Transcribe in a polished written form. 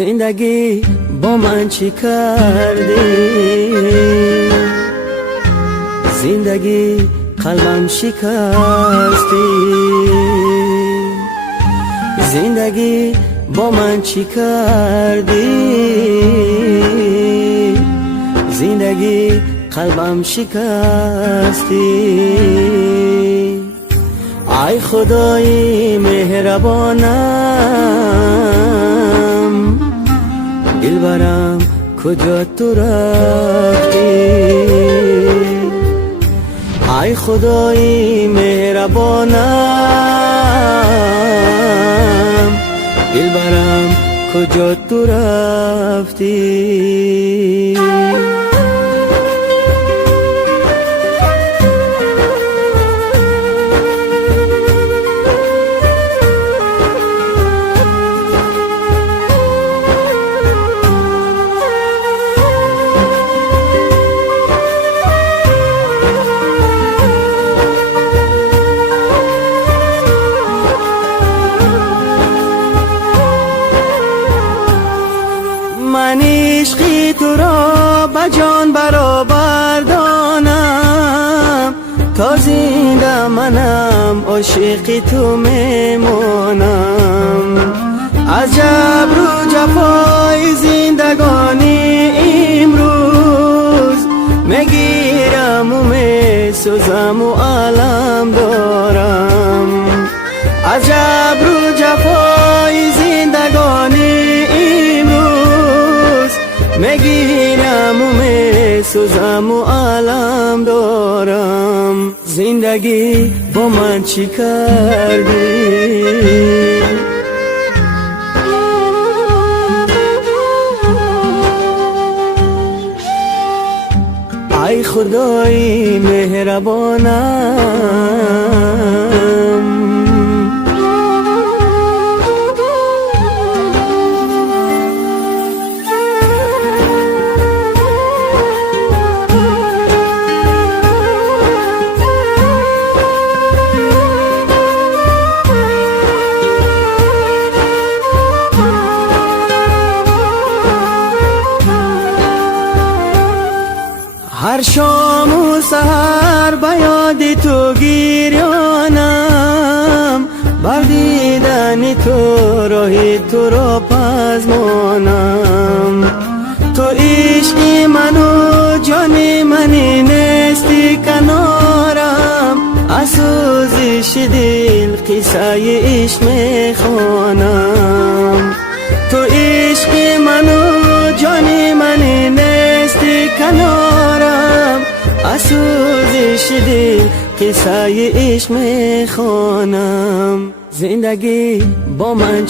زندگی با من چی کردی؟ زندگی قلبم شکستی. زندگی با من چی کردی؟ زندگی قلبم شکستی. ای خدای مهربانم، دلبرم کجا تو رفتی؟ ای خدای مهربانم، دلبرم کجا تو رفتی؟ من عشقی تو را به جان برابر دانم، تا زنده منم عاشق تو میمانم. از جبر و جفای زندگانی امروز میگیرم و میسوزم و علم دارم. از جبر و جفای زندگانی میگیرم و میسوزم و علم دارم. زندگی با من چی کردی؟ ای خدای مهربانم، هر شام و سحر به یاد تو گریانم، بر دیدن تو راه تو را پزمانم. تو عشق منو جان منی نیستی کنارم، از سوزش دل قصه عشق میخوانم. تو عشق منو جان منی نیستی کنارم، از سوزش دل قصه عشق میخوانم. زندگی با من